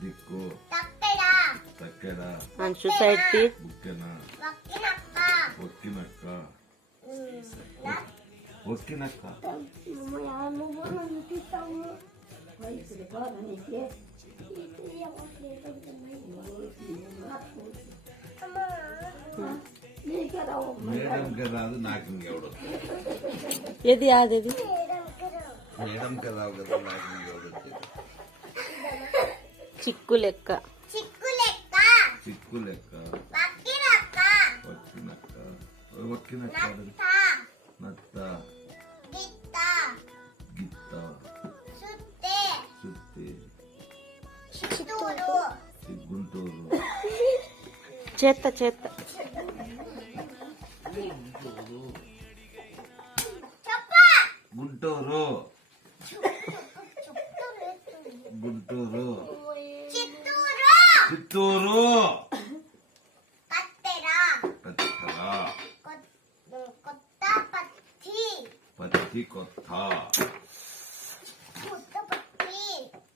దిక్కు అంచు సైడ్ కి ఒక్కినక్క మేడంకి రాదు నాకు ఇంకెవడు ఏది అదేది మేడంకి రావు కదా నాకు ఇంకెవడు చిక్కు లెక్క ఒక్కినక్క నత్త గిత్త సుత్తి గుంటూరు చేత్త గుంటూరు చిత్తూరు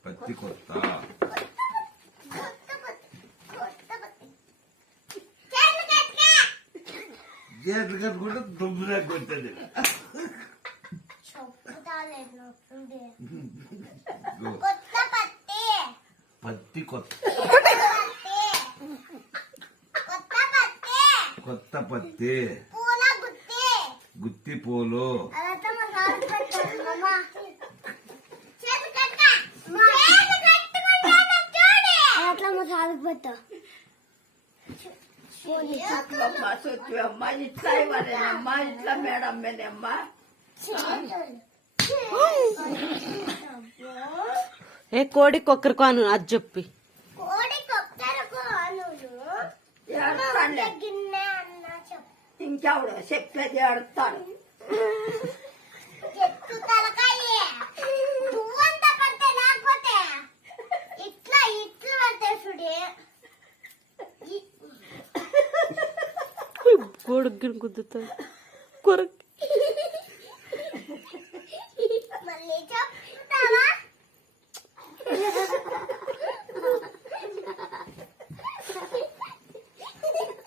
పత్తి కొత్త చేతులు కట్టుకుంటే దుమ్ముగా కొట్టది పత్తి కొత్త పత్తి గుత్తి పూలు మా ఇట్లా మేడం మేనమ్మా ఏ కోడి కొక్కరికో అను అది చెప్పి ఇంకెవడు చెప్పేది ఆడుతాడు కోడికి గుద్దుతాడు